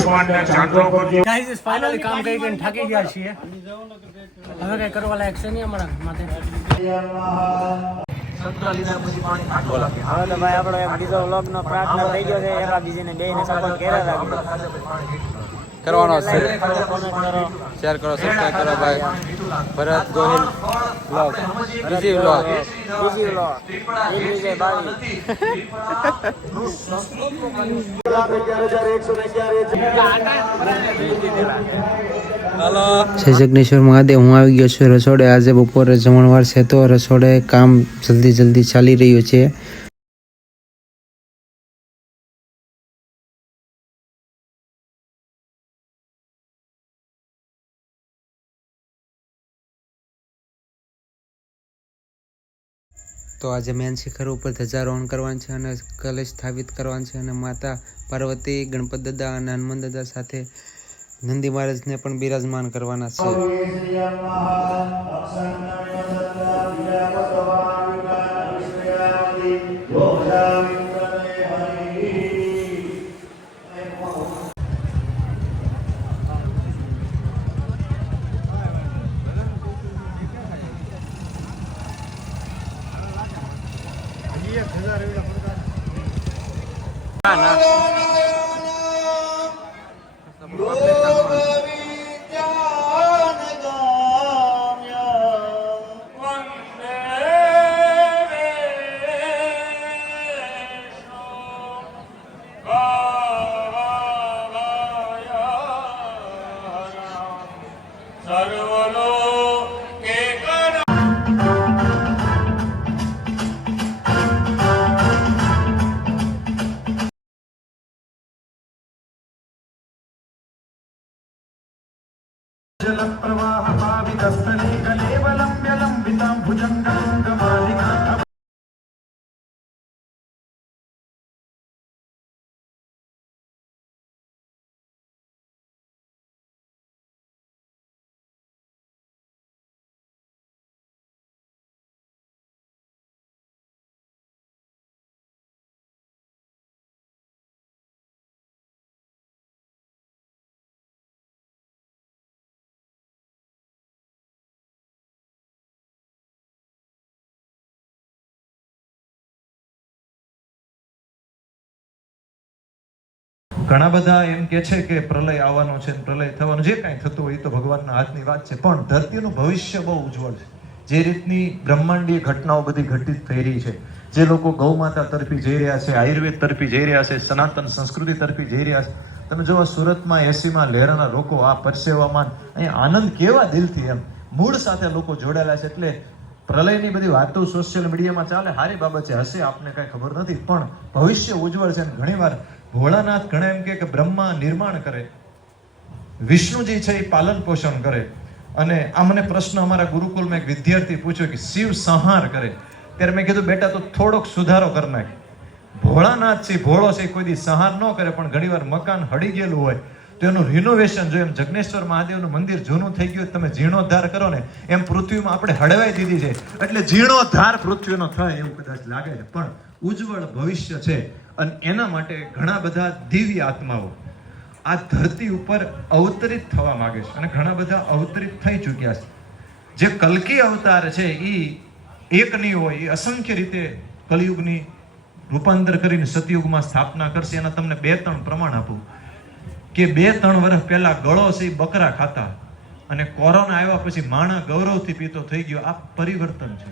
પુષ્પાંજલિ ચાંદલો કરજો. ગાઈસ ફાઇનલી કામ કરી કરીને થાકી ગયા છીએ. હવે કઈ કરવા લાયક છે નહીં અમારા માથે. હવે તો ભાઈ આપણો એક બીજો વ્લોગ નો પ્રાર્થના થઈ ગયો છે. એકા બીજીને બેયને સપોર્ટ કર્યા રાખજો. કરવાનો છે. શેર કરો, સબસ્ક્રાઇબ કરો ભાઈ. ભરત ગોહિલ વ્લોગ, બીજી વ્લોગ, વિજય બાવી. જય જગનેશ્વર મહાદેવ. હું આવી ગયો છું રસોડે. આજે બપોરે જમણવાર છે તો રસોડે કામ જલ્દી ચાલી રહ્યું છે. તો આજે મેન શિખર ઉપર ધ્વજારોહણ કરવાનું છે અને કલશ સ્થાપિત કરવાનું છે અને માતા પાર્વતી, ગણપત દાદા અને હનુમાન દાદા સાથે નંદી મહારાજને પણ બિરાજમાન કરવાના છે. ઘણા બધા એમ કે છે કે પ્રલય આવવાનો છે, પ્રલય થવાનો, જે કાંઈ થતું હોય એ તો ભગવાનના હાથની વાત છે, પણ ધરતીનું ભવિષ્ય બહુ ઉજ્જવળ છે. જે રીતની બ્રહ્માંડીય ઘટનાઓ બધી ઘટિત થઈ રહી છે, જે લોકો ગૌ માતા તરફી જઈ રહ્યા છે, આયુર્વેદ તરફી જઈ રહ્યા છે, સનાતન સંસ્કૃતિ તરફી જઈ રહ્યા છે. તમે જો સુરતમાં 80માં લહેરાના લોકો આ પરસેવામાં અહીંયા આનંદ કેવા દિલથી એમ મૂળ સાથે લોકો જોડાયેલા છે. એટલે પ્રલયની બધી વાતો સોશિયલ મીડિયામાં ચાલે, સારી બાબત છે, હશે આપને કાંઈ ખબર નથી, પણ ભવિષ્ય ઉજ્જવળ છે. ઘણીવાર ભોળાનાથ ઘણા એમ કે બ્રહ્મા નિર્માણ કરે, વિષ્ણુજી છે એ પાલન પોષણ કરે. અને આ મને પ્રશ્ન અમારા ગુરુકુલમાં એક વિદ્યાર્થી પૂછ્યો કે શિવ સંહાર કરે, ત્યારે મેં કીધું બેટા તો થોડોક સુધારો કરી નાખ. ભોળાનાથ છે, ભોળો છે, કોઈ દી સંહાર ન કરે, પણ ઘણીવાર મકાન હળી ગયેલું હોય તો એનું રિનોવેશન જો એમ જગનેશ્વર મહાદેવનું મંદિર જૂનું થઈ ગયું, તમે જીર્ણોદ્ધાર કરો ને એમ પૃથ્વીમાં આપણે હળવાઈ દીધી છે, એટલે જીર્ણોદ્ધાર પૃથ્વીનો થાય એવું કદાચ લાગે છે, પણ ઉજ્જવળ ભવિષ્ય છે. અને એના માટે ઘણા બધા દિવ્ય આત્માઓ આ ધરતી ઉપર અવતરિત થવા માંગે છે અને ઘણા બધા અવતરિત થઈ ચૂક્યા છે. જે કલ્કી અવતાર છે એ એક નહીં હોય, એ અસંખ્ય રીતે કલયુગની રૂપાંતર કરીને સતયુગમાં સ્થાપના કરશે. એના તમને 2-3 પ્રમાણ આપું કે 2-3 વર્ષ પહેલા ગળો છે એ બકરા ખાતા અને કોરોના આવ્યા પછી માણા ગૌરવથી પીતો થઈ ગયો. આ પરિવર્તન છે.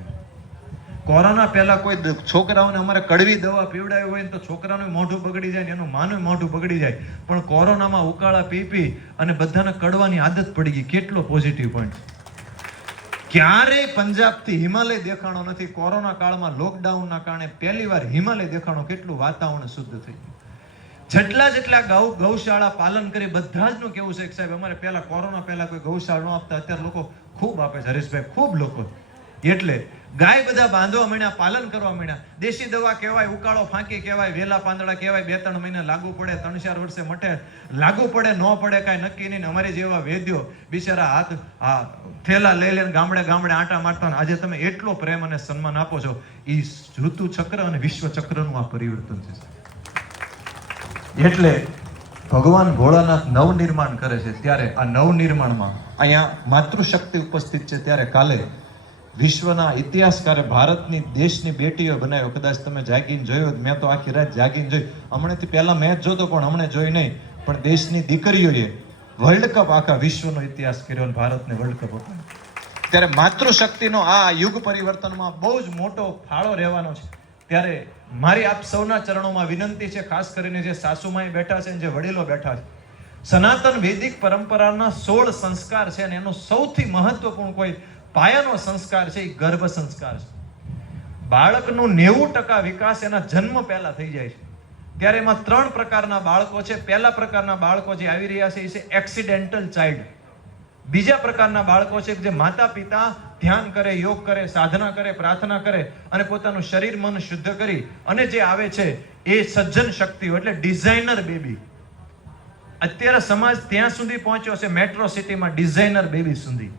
કોરોના પહેલા કોઈ છોકરાઓને અમારે કડવી દવા પીવડાવી હોય ને તો છોકરાનું મોઢું બગડી જાય ને એનું માનું મોઢું બગડી જાય, પણ કોરોનામાં ઉકાળા પી અને બધાને કડવાની આદત પડી ગઈ. કેટલો પોઝિટિવ પોઈન્ટ. ક્યારેય પંજાબથી હિમાલય દેખાણો નથી. કોરોના કાળમાં લોકડાઉનના કારણે પહેલી વાર હિમાલય દેખાણો. કેટલું વાતાવરણ શુદ્ધ થઈ ગયું. જેટલા ગૌશાળા પાલન કરી બધા જ નું કેવું છે સાહેબ, અમારે પહેલા કોરોના પહેલા કોઈ ગૌશાળા ન આપતા, અત્યારે લોકો ખૂબ આપે છે હરીશભાઈ, ખૂબ લોકો. એટલે ગાય બધા બાંધવા માંડ્યા, પાલન કરવા માંડ્યા. દેશી દવા કહેવાય, ઉકાળો ફાંકી કહેવાય, વેલા પાંદડા કહેવાય, 2-3 મહિને લાગુ પડે, 3-4 વર્ષે મટે, લાગુ પડે ન પડે કાંઈ નક્કી નહીં. અમારી જેવા વેદ્યો બિચારા થેલા લઈ લઈને ગામડે આંટા મારતા. આજે તમે એટલો પ્રેમ અને સન્માન આપો છો, એ ઋતુ ચક્ર અને વિશ્વ ચક્રનું આ પરિવર્તન છે. એટલે ભગવાન ભોળાનાથ નવનિર્માણ કરે છે ત્યારે આ નવનિર્માણમાં અહીંયા માતૃશક્તિ ઉપસ્થિત છે. ત્યારે કાલે વિશ્વના ઇતિહાસકારે ભારતની દેશની બેટીઓ બનાવ્યો. કદાચ તમે જાગીને જોયો, મેં તો આખી રાત જાગીને જોઈ. હમણાંથી પહેલા મેચ જોતો પણ હમણાં જોઈ નહીં, પણ દેશની દીકરીઓએ વર્લ્ડ કપ આખા વિશ્વનો ઇતિહાસ કર્યો અને ભારતને વર્લ્ડ કપ અપાયો. ત્યારે માતૃશક્તિનો આ યુગ પરિવર્તનમાં બહુ જ મોટો ફાળો રહેવાનો છે. ત્યારે મારી આપ સૌના ચરણોમાં વિનંતી છે, ખાસ કરીને જે સાસુમાઈ બેઠા છે, જે વડીલો બેઠા છે, સનાતન વૈદિક પરંપરાના 16 સંસ્કાર છે અને એનો સૌથી મહત્વપૂર્ણ કોઈ પાયાનો સંસ્કાર છે એ ગર્ભ સંસ્કાર છે. બાળકનું 90% વિકાસ એના જન્મ પહેલા થઈ જાય છે. ત્યારે એમાં 3 પ્રકારના બાળકો છે. પહેલા પ્રકારના બાળકો જે આવી રહ્યા છે એ છે એક્સિડેન્ટલ ચાઇલ્ડ. બીજા પ્રકારના બાળકો છે જે માતા પિતા ધ્યાન કરે, યોગ કરે, સાધના કરે, પ્રાર્થના કરે અને પોતાનું શરીર મન શુદ્ધ કરી અને જે આવે છે એ સજ્જન શક્તિઓ એટલે ડિઝાઇનર બેબી. અત્યારે સમાજ ત્યાં સુધી પહોંચ્યો છે મેટ્રો સિટીમાં ડિઝાઇનર બેબી સુધી.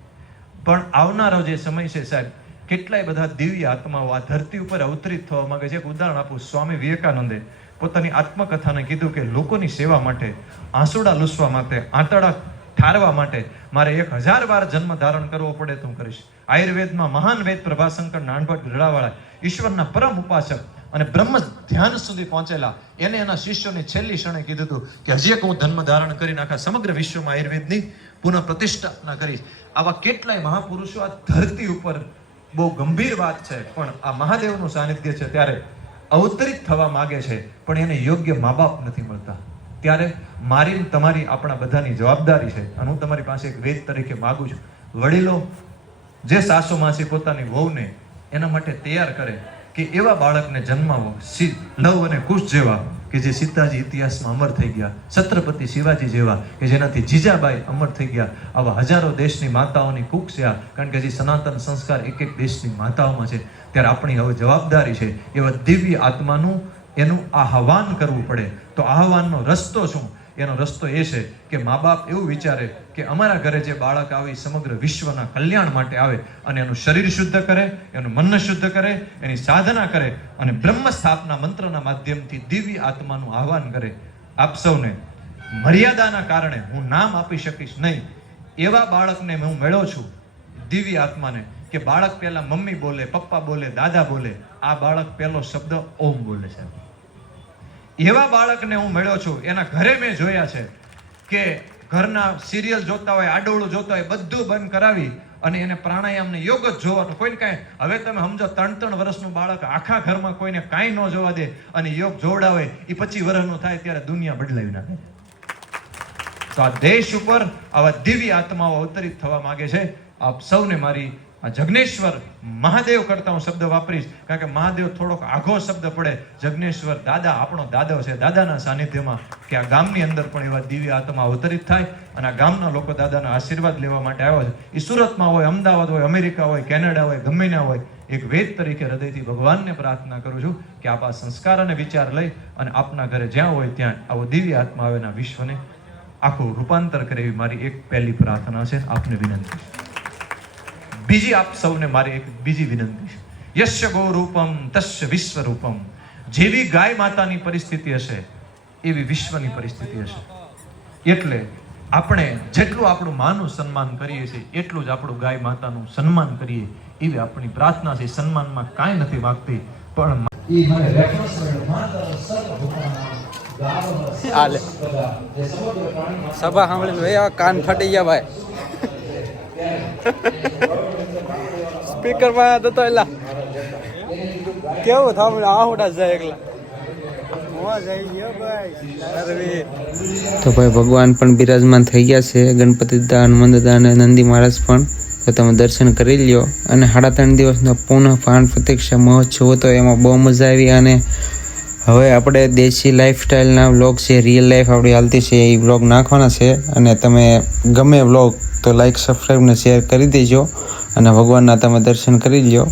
પણ આવનારો જે સમય છે સાહેબ, કેટલાય બધા દિવ્ય આત્માઓ આ ધરતી ઉપર અવતરિત થવા માંગે છે. એક ઉદાહરણ આપું. સ્વામી વિવેકાનંદે પોતાની આત્મકથાને કીધું કે લોકોની સેવા માટે, આંસુડા લૂસવા માટે, આંતરડા ઠારવા માટે મારે 1000 વાર જન્મ ધારણ કરવો પડે તો હું કરીશ. આયુર્વેદમાં મહાન વેદ પ્રભાશંકર નાનભટ્ટ ગઢડાવાળા, ઈશ્વરના પરમ ઉપાસક અને બ્રહ્મ ધ્યાન સુધી પહોંચેલા, એને એના શિષ્યોની છેલ્લી ક્ષણે કીધું હતું કે હજી એક હું જન્મ ધારણ કરીને આખા સમગ્ર વિશ્વમાં આયુર્વેદની પુનઃ પ્રતિષ્ઠા કરીશ. આવા કેટલાય મહાપુરુષો આ ધરતી ઉપર, બહુ ગંભીર વાત છે, પણ આ મહાદેવનું સાનિધ્ય છે ત્યારે અવતરિત થવા માંગે છે, પણ એને યોગ્ય મા બાપ નથી મળતા. ત્યારે મારી તમારી આપણા બધાની જવાબદારી છે અને હું તમારી પાસે એક વેદ તરીકે માગું છું, વડીલો જે સાસુમાં છે પોતાની વહુને એના માટે તૈયાર કરે કે એવા બાળકને જન્માવો, લવ અને કુશ જેવા કે જે સીતાજી ઇતિહાસમાં અમર થઈ ગયા, છત્રપતિ શિવાજી જેવા કે જેનાથી જીજાબાઈ અમર થઈ ગયા. આવા હજારો દેશની માતાઓની કુક છે આ, કારણ કે જે સનાતન સંસ્કાર એક એક દેશની માતાઓમાં છે. ત્યારે આપણી હવે જવાબદારી છે એવા દિવ્ય આત્માનું એનું આહવાન કરવું પડે. તો આહવાનનો રસ્તો શું? એનો રસ્તો એ છે કે મા બાપ એવું વિચારે કે અમારા ઘરે જે બાળક આવે સમગ્ર વિશ્વના કલ્યાણ માટે આવે અને એનું શરીર શુદ્ધ કરે, એનું મન શુદ્ધ કરે, એની સાધના કરે અને બ્રહ્મ સ્થાપના મંત્રના માધ્યમથી દિવ્ય આત્માનું આહવાન કરે. આપ સૌને મર્યાદાના કારણે હું નામ આપી શકીશ નહીં, એવા બાળકને હું મેળો છું, દિવ્ય આત્માને, કે બાળક પહેલા મમ્મી બોલે, પપ્પા બોલે, દાદા બોલે, આ બાળક પહેલો શબ્દ ઓમ બોલે છે. એવા બાળકને હું મળ્યો છું. એના ઘરે મેં જોયા છે કે ઘરના સિરિયલ જોતા હોય, આડોળું જોતા હોય, બધું બંધ કરાવી અને એને પ્રાણાયામ ને યોગ જ જોવાનું. કોઈને કાંઈ, હવે તમે સમજો 3-3 વર્ષનું બાળક આખા ઘરમાં કોઈને કાંઈ ન જોવા દે અને યોગ જોવડાવે, એ 25 વર્ષનું થાય ત્યારે દુનિયા બદલાવી નાખે. તો આ દેશ ઉપર આવા દિવ્ય આત્માઓ અવતરિત થવા માંગે છે. આપ સૌને મારી આ જગ્નેશ્વર મહાદેવ કરતા હું શબ્દ વાપરીશ, કારણ કે મહાદેવ થોડોક આઘો શબ્દ પડે. જગ્નેશ્વર દાદા, આપણો દાદો છે, દાદાના સાનિધ્યમાં કે આ ગામની અંદર પણ એવા દિવ્ય આત્મા અવતરિત થાય અને આ ગામના લોકો દાદાના આશીર્વાદ લેવા માટે આવ્યા છે. એ સુરતમાં હોય, અમદાવાદ હોય, અમેરિકા હોય, કેનેડા હોય, ગમે ના હોય, એક વેદ તરીકે હૃદયથી ભગવાનને પ્રાર્થના કરું છું કે આપ આ સંસ્કાર અને વિચાર લઈ અને આપના ઘરે જ્યાં હોય ત્યાં આવો દિવ્ય આત્મા આવેના વિશ્વને આખું રૂપાંતર કરે એવી મારી એક પહેલી પ્રાર્થના છે. આપને વિનંતી. બીજી આપ સૌને મારી એક બીજી વિનંતી છે. યશ્ય ગો રૂપમ તસ્ય વિશ્વ રૂપમ. જેવી ગાય માતાની પરિસ્થિતિ હશે એવી વિશ્વની પરિસ્થિતિ હશે. એટલે આપણે જેટલું આપણું માનું સન્માન કરીએ છીએ એટલું જ આપણું ગાય માતાનું સન્માન કરીએ એવી આપણી પ્રાર્થના છે. સન્માનમાં કાંઈ નથી માગતી, પણ સભા સાંભળીને કાન ફટી ગયા ભાઈ. સ્પીકર માં તો એલા કેવું થાંભળે આહોડા જાય એકલા. તો ભાઈ ભગવાન પણ બિરાજમાન થઈ ગયા છે, ગણપતિ દાદા, હનુમાન દાદા અને નંદી મહારાજ પણ. તો તમે દર્શન કરી લ્યો. અને 3.5 દિવસનો પુનઃ પ્રાણ પ્રતિષ્ઠા મહોત્સવ હતો, એમાં બહુ મજા આવી. અને હવે આપણે દેશી લાઈફસ્ટાઈલના વ્લોગ છે, રિયલ લાઈફ આપણી હાલતી છે, એ વ્લોગ નાખવાના છે. અને તમે ગમે વ્લોગ તો લાઈક, સબસ્ક્રાઈબ ને શેર કરી દેજો અને ભગવાનના તમે દર્શન કરી લ્યો.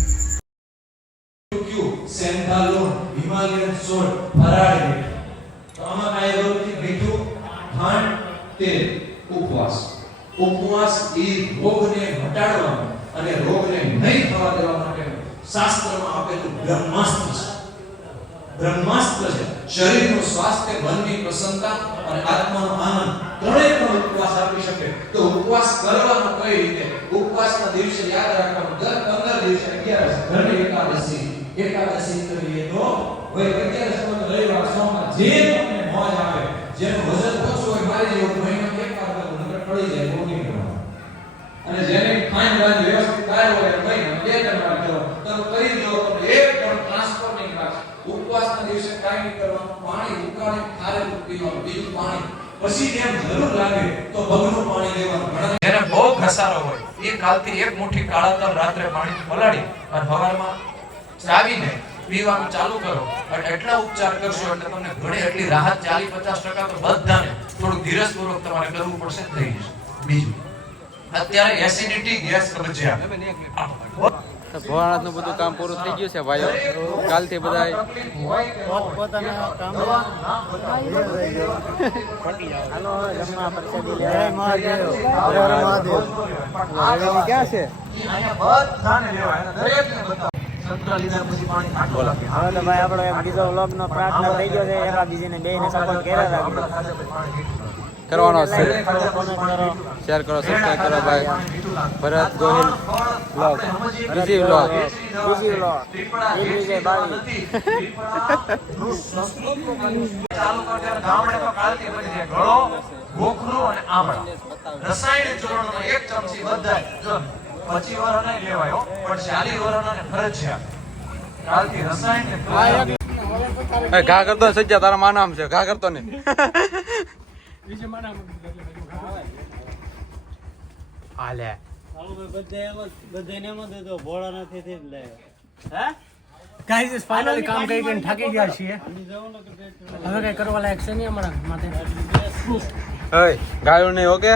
ઉપવાસ એ રોગને ઘટાડવા અને રોગને નહીં થવા દેવા માટે શાસ્ત્રમાં આપેલું બ્રહ્માસ્ત્ર છે. બ્રહ્માસ્ત્ર છે. શરીરનું સ્વાસ્થ્ય, મનની પ્રસન્નતા અને આત્માનો આનંદ ત્રણેય પણ ઉપવાસ આપી શકે. તો ઉપવાસ કરવાનો કઈ રીતે? ઉપવાસના દિવસે યાદ રાખવાનું, દર 15 દિવસે 11 ઘરની એકાદશી કરીએ તો ભાઈ 11 રવિવાર સોમવાર જે તમને મોજ આવે, જેનું વજન ઓછું હોય, મારી જેવું મહિનો એક વાર કરો, નકર ટળી જાય, બહુ નહીં કરવાનું. અને જેને ખાન પાન વ્યવસ્થિત કાય હોય મહિનો બે ત્રણ વાર કરો, તમે કરી દો, તમને એક પણ ટ્રાન્સફર નહીં થાય. ઉપવાસના દિવસે કાઈ નહીં કરવાનું, પાણી ઉકાળીને ખારેલું પીવાનું, બીજું પાણી. પછી જેમ જરૂર લાગે તો બગનું પાણી લેવાનું. જેને બહુ ઘસારો હોય એ કાલથી એક મુઠ્ઠી કાળા તલ રાત્રે પાણી પલાળી અને સવારમાં ચાવીને પીવાનું ચાલુ કરો. અને એટલા ઉપચાર કરશો એટલે તમને ઘણી એટલી રાહત 40-50% તો બધાને થોડું ધીરજપૂર્વક તમારે કરવું પડશે, થઈ જશે. બીજું અત્યારે એસિડિટી, ગેસ, કબજિયાત તો ભોળાનાથનું બધું કામ પૂરું થઈ ગયું છે ભાઈઓ. કાલથી બધા પોતાના કામ હાલો જમવા પ્રસાદી લેવા. મહાદેવ ક્યાં છે? બધાને લેવાય, દરેકને બતાવો. સંતરા લીધા પછી પાણી આટલો લાગે. હવે તો ભાઈ આપણો એક બીજો વ્લોગ નો પ્રાર્થના થઈ ગયો છે. એકાબીજીને બેયને સપોર્ટ કર્યા રાખજો. કરવાનો છે. કોમેન્ટ કરો. શેર કરો, સબસ્ક્રાઇબ કરો ભાઈ. ભરત ગોહિલ બ્લોગ, બીજી બ્લોગ. બીજી વ્લોગ વિજય બાવી. ચાલુ કરો ત્યારે ગામડે તો કાલથી બની જાય. ગળો, ગોખરું અને આમળા. રસાયણિક ચૂર્ણનો 1 ચમચી બધાય. જો 25 વર્ષ નહીં લેવાય હો, પણ 40 વર્ષના ફરજિયાત. કાલથી રસાયણિક ઘા કરતો ને સજ્જા, તારા માં નામ છે. ઘા કરતો ને હાલે બધાને એમ જ હતો ભોળાનાથથી જ લે. ગાઈસ ફાઇનલી કામ કરી કરીને થાકી ગયા છીએ. હવે કઈ કરવા લાયક છે નહીં અમારા માટે. ગાયું નહીં ઓકે.